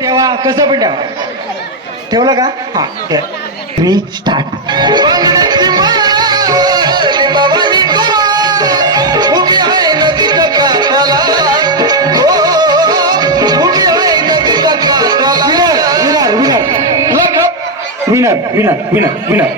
ठेवा, कसं पण ठेवा. ठेवलं का? हा 3 start. Winner winner winner winner.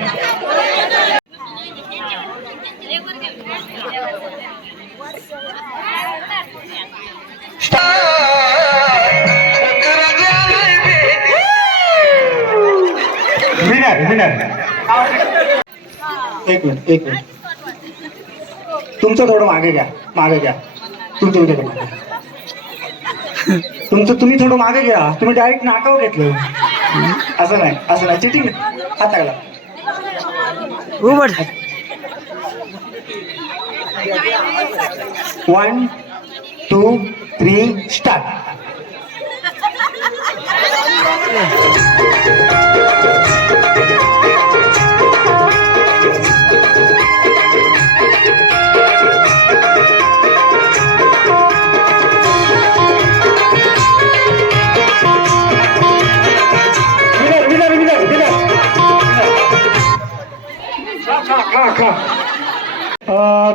Winner winner. एक मिनिट तुमचं थोडं मागे घ्या तुमचं थोडं मागे. तुम्ही थोडं मागे घ्या. तुम्ही डायरेक्ट नाकावर घेतलं. असं नाही चिटिंग. हात टाकला. 1 2 3 स्टार्ट.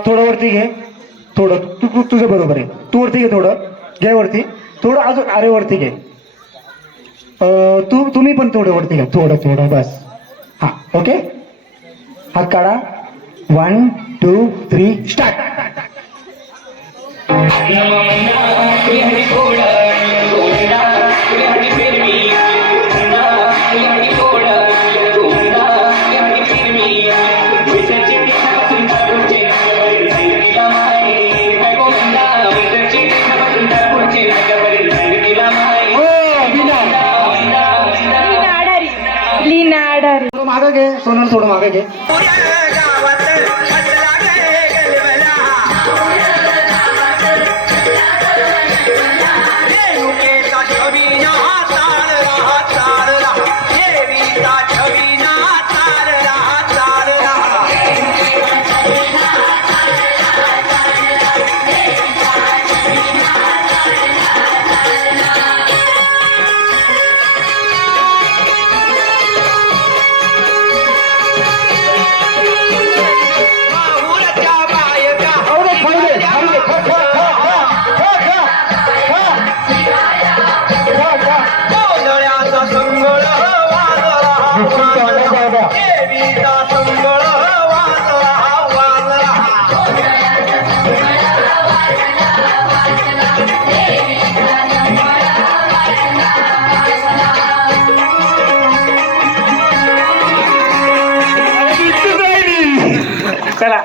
थोडं वरती घे. थोडं तुझं बरोबर आहे. तू वरती घे. थोडं घे वरती. थोडं अजून. अरे वरती घे. तुम्ही पण थोडं वरती घ्या. थोडं बस. हा ओके. हात काढा. 1 2 3 स्टार्ट. मागे घे सोनल. थोडं मागे घे. चला.